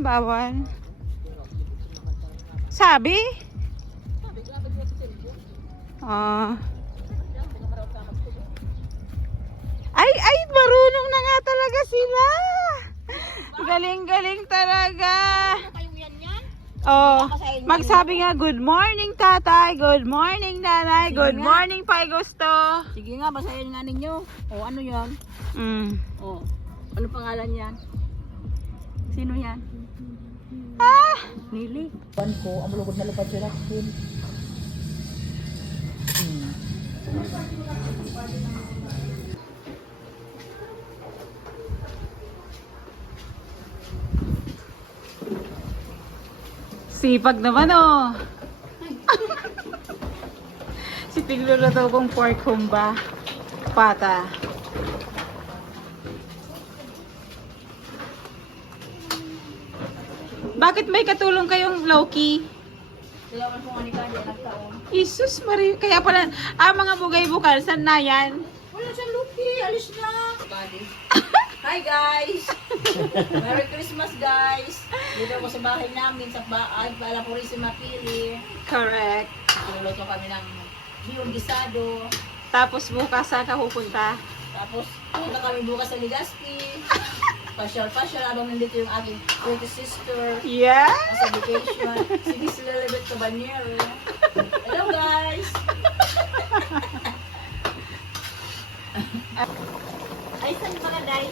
bawal. Sabi? Ah. Ay, marunong na nga talaga sila. Galing-galing talaga. Oh, magsabi nga, good morning tatay, good morning nanay, good morning Pai Gusto. Sige nga, basahin nga ninyo. O, ano yan? O, ano pangalan yan? Sino yan? Ah! Nili. Pan ko, ang mulugod na lupad si Rakin. Sipag naman oh. Si pigluluto kong pork humba. Pata. Bakit may katulong kayong Loki? Kaya man kung ano ka, di nagtaon. Isus Maria. Kaya pala, mga bugay bukal, saan na yan? Wala siya, Lucky. Alis na. Bali. Hi guys! Merry Christmas guys! Dito ako sa bahay namin, sa bahay, pala po rin si Mapili. Correct. Luluto kami ng bihon gisado. Tapos bukas saan ka pupunta? Tapos, punta kami bukas sa Legazpi. Pasyal-pasyal habang nandito yung aking pretty sister. Yeah? Nasa vacation. Si Miss Lilibet Cabanyero. Hello guys! Ay, saan yung mga day?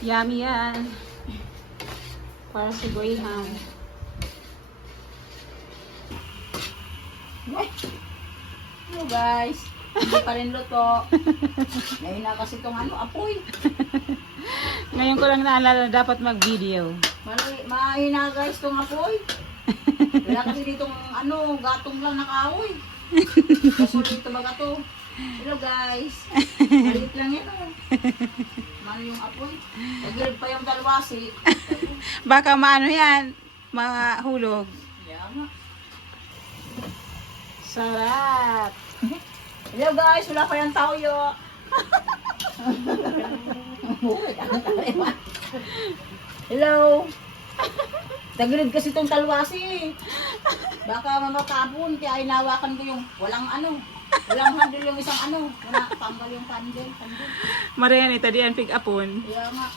Yummy yan. Para sa goyhan. Hello guys! Hindi pa rin luto. Ngayon na kasi itong apoy. Ngayon ko lang naalala na dapat mag-video. Mahina guys itong apoy. Wala kasi ditong gatong lang nakahoy. Kaso dito baga to. Hello guys. Maliit lang yan Mano yung apoy. Nagilid pa yung dalwasi. Baka maano yan, mahulog. Yan. Sarap. Hello guys, wala pa yung tauyo. Hello. Nagilid kasi itong talwasi. Baka mamatapon, kaya inawakan ko yung walang handle yung isang wala tambal yung handle. Marian, itadian pick-upon. Kaya nga.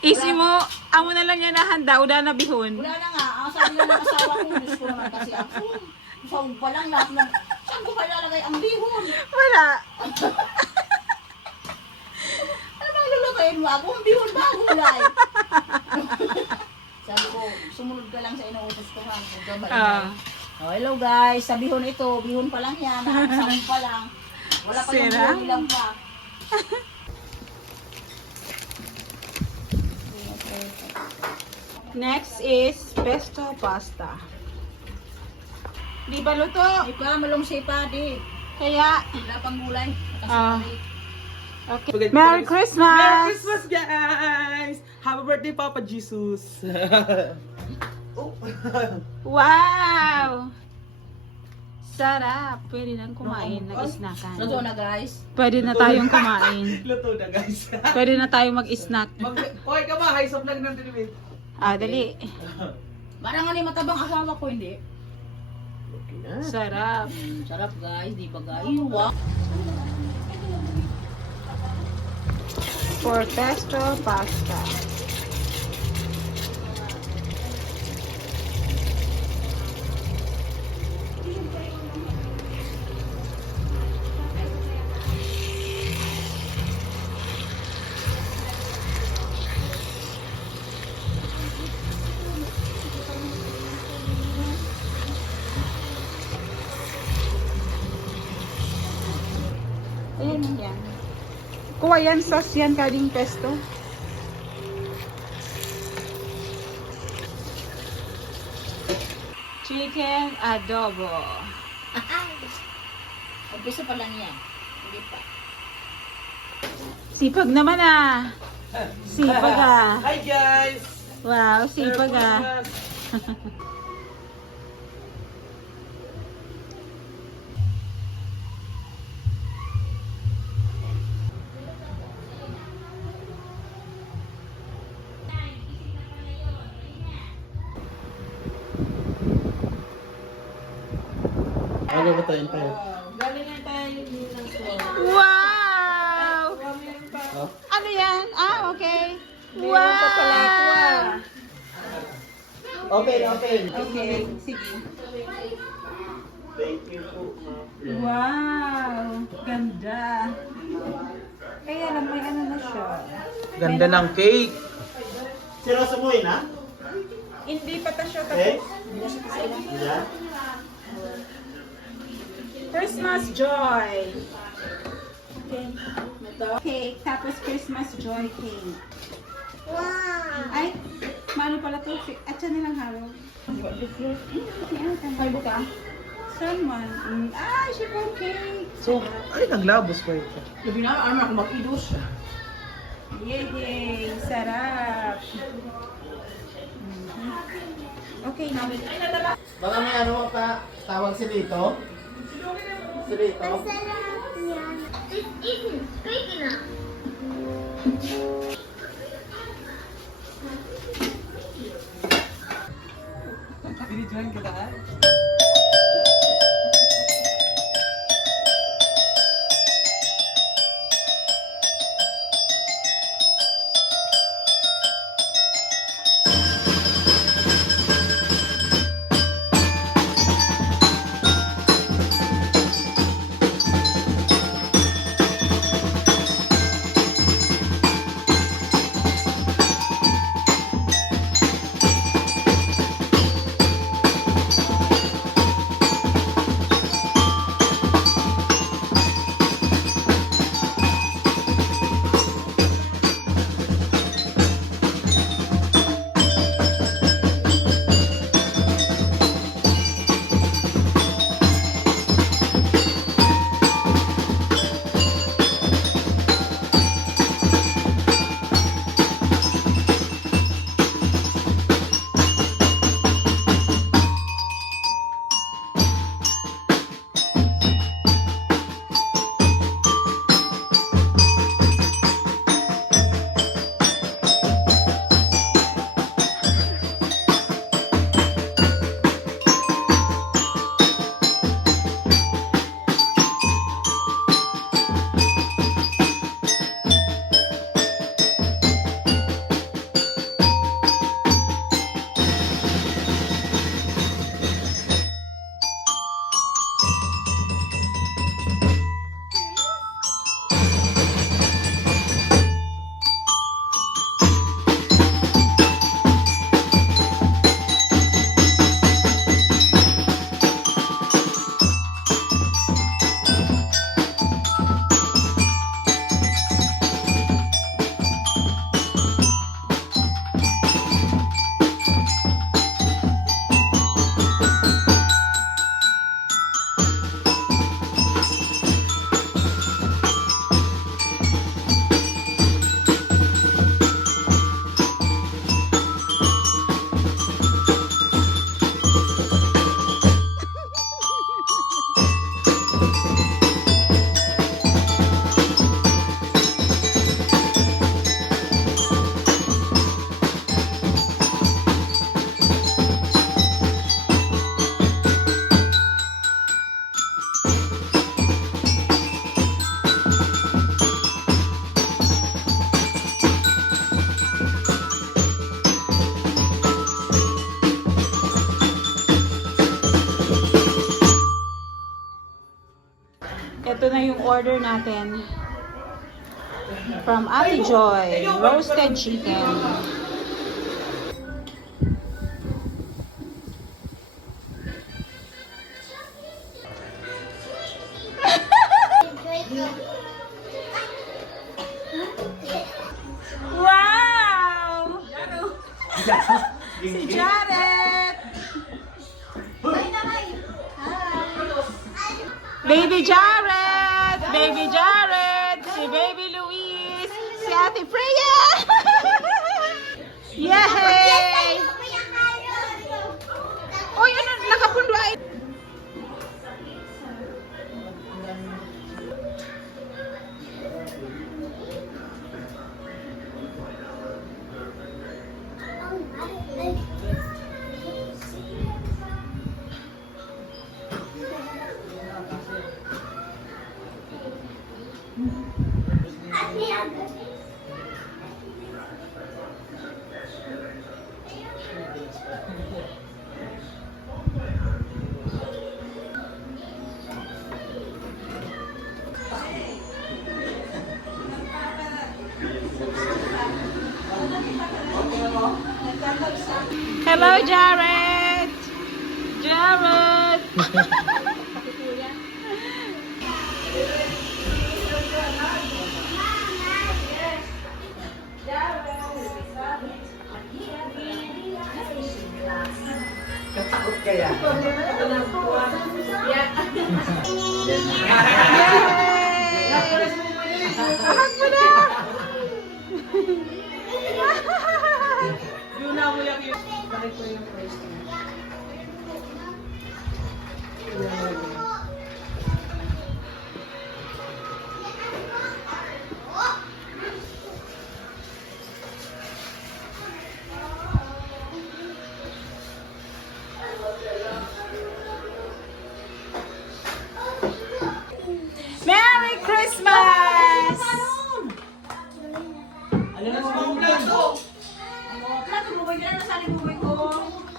Easy mo, amo na lang yan nahanda, uda na bihon. Wala na nga, ang sabi na ng asawa ko, Diyos ko naman kasi ako. Saan pa lang lahat ng, saan ko kailalagay ang bihon? Wala. Ano bang lulutuin mo? Ako ang bihon ba? Gulay. Sabi ko, sumunod ka lang sa inuutos ko ha. Oh, hello guys, sa bihon ito, bihon pa lang yan, nakakasama pa lang. Wala pa yung bihon, ilang pa. Next is pesto pasta. Di ba luto? Di pa, malong sipa, di. Kaya, Wala pang gulay. okay. Merry Christmas! Merry Christmas, guys! Happy birthday, Papa Jesus! Oh. Wow! Sarap! Pwede nang kumain, nag-snackan. Luto na guys. Pwede na tayong kumain. Luto na, guys. Pwede na tayong mag-snack. Okay ka ba? High vlog ng Tinibid. Dali. Parang nga matabang asawa ko, hindi. Sarap. Sarap guys, di ba guys? Wow! For pesto pasta. Ayan yan. Kuha yan, sauce yan, kading pesto. Chicken adobo. Umpisa pa lang yan. Hindi pa. Sipag naman Sipag Hi, guys! Wow, sipag Merry Christmas. Magabatayin tayo. Galing nga tayo ng store. Wow! Ha? Ano yan? Ah, okay. Meron pa pala ako ah. Open, open. Okay, sige. Thank you po. Wow! Ganda. Kaya lang may ano na siya. Ganda ng cake. Sino sumuin ha? Hindi pa ta siya Eh? tapos. Yan. Christmas joy. Okay. Cake, tapos Christmas joy cake. Wow! Ay, maano pala to? At siya nilang halo. Ay, buka. Saan man? Ay, chiffon cake. So, ay, naglabos pa ito. Sabi na, ano ako mag-idos. Yay! Sarap! Okay, now. Baka may ano pa tawag si Lito? Si Lito? Binidyohan ka na? Ito na yung order natin. From Ate Joy, roasted chicken. Wow! Si Jared! Baby Jared! Baby Jared! Si Baby Luis! Si Ate Freya! Yay! Oh, yun ang nakapundo ay. Hello, Jared! Jared! Katakot kaya. Ahag mo na! Yun na mo yung balik ko yung first time. Merry Christmas! Ano na sa mga plato? Plato, bubay ka na sa bubay ko.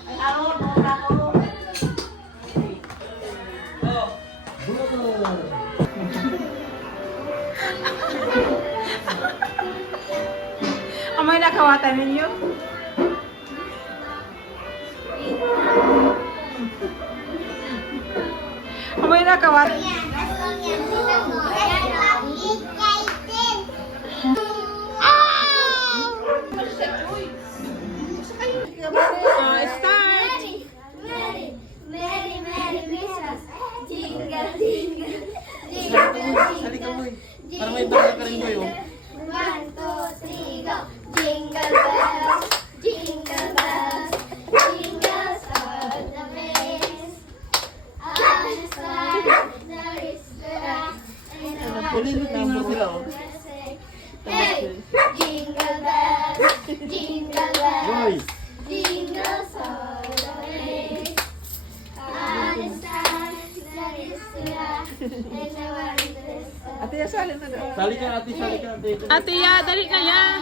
Ay, aron, mga plato. Amoy nakawatan ninyo? Amoy nakawatan. Start! Merry Christmas! Jingle, jingle, jingle, Halika mo jingle. eh. Para may baka ka rin mo yun. 1, 2, 3, go! Jingle bells, jingle bells, jingles all the ways. On the side, there is the rock, and the Ulitin mo na sila oh. Hey! Jingle bells, jingle bells, jingles all the way. On the side, there is the rock, and the wondrous Ate, sali na daw. Sali ka ate, sali ka ate. Ate ya, dali na yan.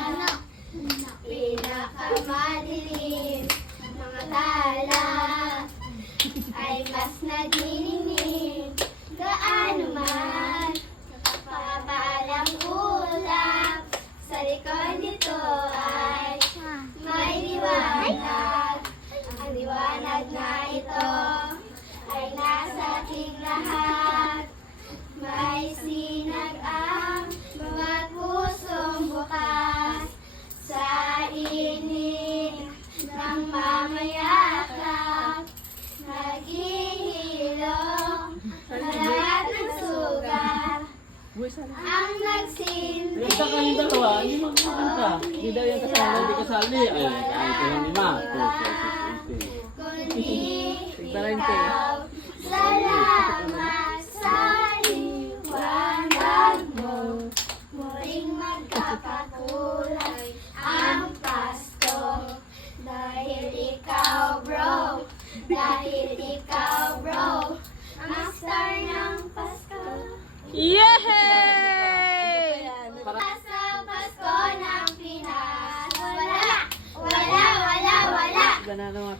Pinakamadilim mga tala ay mas nagniningning gaano man nakapaalang ulap sa likod nito ay may liwanag. Ang liwanag na ito ay nasa ating lahat. May sinag ang bawat pusong bukas sa init ng mamayakap. Naghihilom na lahat ng sugat ang nagsilbi. Kanta kayong dalawa, hindi magkakanta. Hindi daw yung kasali, hindi kasali. Ay, ito lang ni Ma. Kundi ikaw, salamat sa liwanag mo. Muling magkakakulay ang Pasko. Dahil ikaw bro, ang star ng Pasko. Yay! Sa Pasko ng Pinas, wala.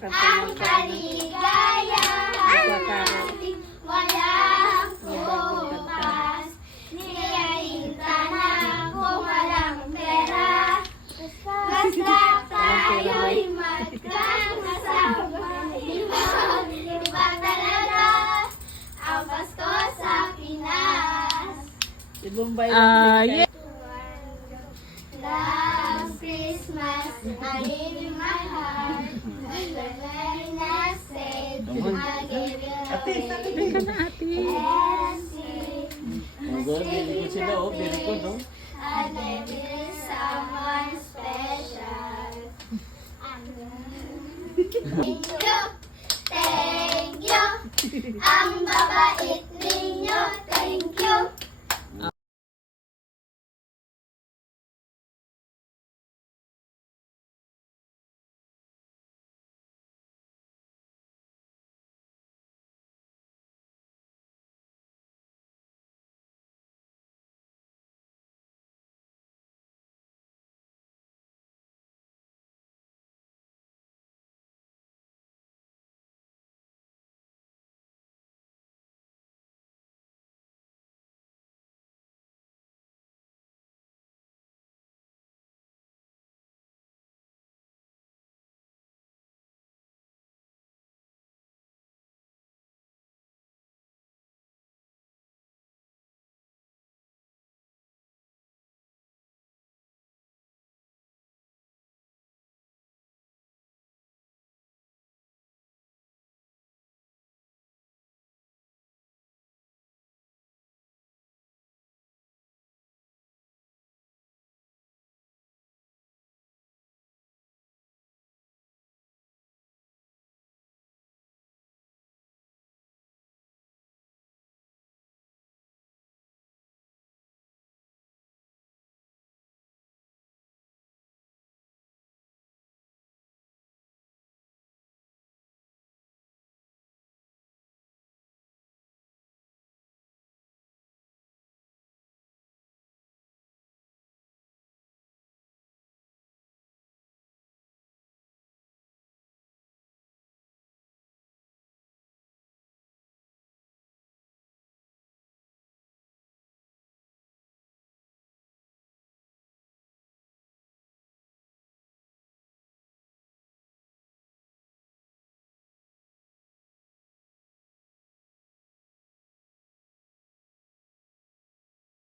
Ang kaligayahan, walang bukas. Niyainta na kung walang pera. Basta tayo'y magkakasama. Iba talaga ang Pasko sa Pinas. Yeah. Last Christmas, I gave you my heart. The very next day, I gave you away. And see, Very good sila, oh. Very good, oh. I gave you someone special. Thank you, ang babait